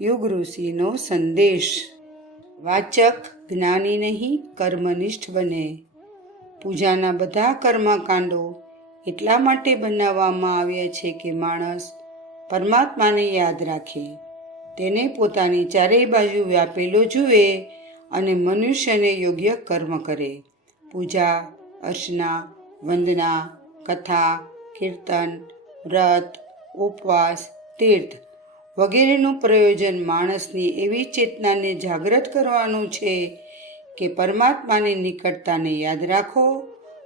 યુગ ઋષિનો સંદેશ. વાચક જ્ઞાની નહીં કર્મનિષ્ઠ બને. પૂજાના બધા કર્મકાંડો એટલા માટે બનાવવામાં આવ્યા છે કે માણસ પરમાત્માને યાદ રાખે, તેને પોતાની ચારેય બાજુ વ્યાપેલો જુએ અને મનુષ્યને યોગ્ય કર્મ કરે. પૂજા, અર્ચના, વંદના, કથા, કીર્તન, વ્રત, ઉપવાસ, તીર્થ વગેરેનું પ્રયોજન માણસની એવી ચેતનાને જાગૃત કરવાનું છે કે પરમાત્માની નિકટતાને યાદ રાખો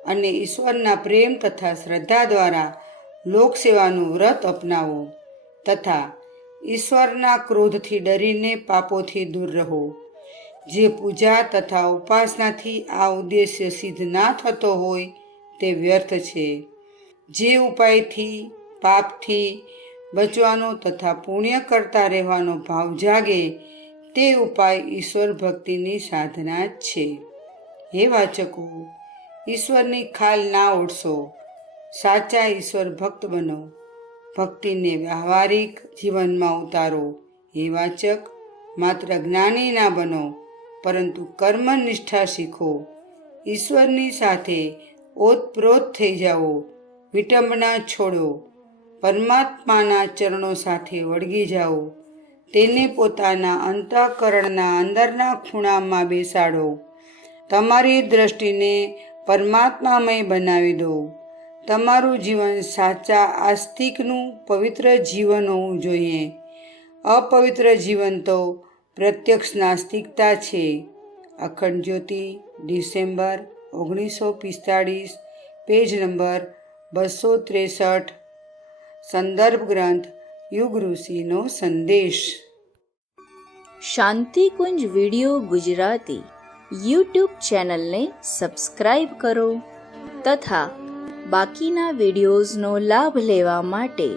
અને ઈશ્વરના પ્રેમ તથા શ્રદ્ધા દ્વારા લોકસેવાનું વ્રત અપનાવો તથા ઈશ્વરના ક્રોધથી ડરીને પાપોથી દૂર રહો. જે પૂજા તથા ઉપાસનાથી આ ઉદ્દેશ્ય સિદ્ધ ના થતો હોય તે વ્યર્થ છે. જે ઉપાયથી પાપથી બચવાનો તથા પુણ્ય કરતા રહેવાનો ભાવ જાગે તે ઉપાય ઈશ્વર ભક્તિની સાધના જ છે. હે વાચકો, ઈશ્વરની ખાલ ના ઓળશો, સાચા ઈશ્વર ભક્ત બનો, ભક્તિને વ્યવહારિક જીવનમાં ઉતારો. હે વાચક, માત્ર જ્ઞાની ના બનો પરંતુ કર્મનિષ્ઠા શીખો. ઈશ્વરની સાથે ઓતપ્રોત થઈ જાઓ, વિટંબના છોડો, પરમાત્માના ચરણો સાથે વળગી જાઓ, તેને પોતાના અંતઃકરણના અંદરના ખૂણામાં બેસાડો. તમારી દ્રષ્ટિને પરમાત્મામય બનાવી દો. તમારું જીવન સાચા આસ્તિકનું પવિત્ર જીવન હોવું જોઈએ. અપવિત્ર જીવન તો પ્રત્યક્ષ નાસ્તિકતા છે. અખંડ જ્યોતિ, ડિસેમ્બર 1945, પેજ નંબર 263. સંદર્ભ ગ્રંથ યુગ ઋષિનો સંદેશ. શાંતિકુંજ વિડિયો ગુજરાતી યુટ્યુબ ચેનલને સબસ્ક્રાઈબ કરો તથા બાકીના વિડિયોઝનો લાભ લેવા માટે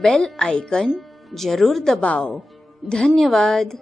બેલ આઇકન જરૂર દબાવો. ધન્યવાદ.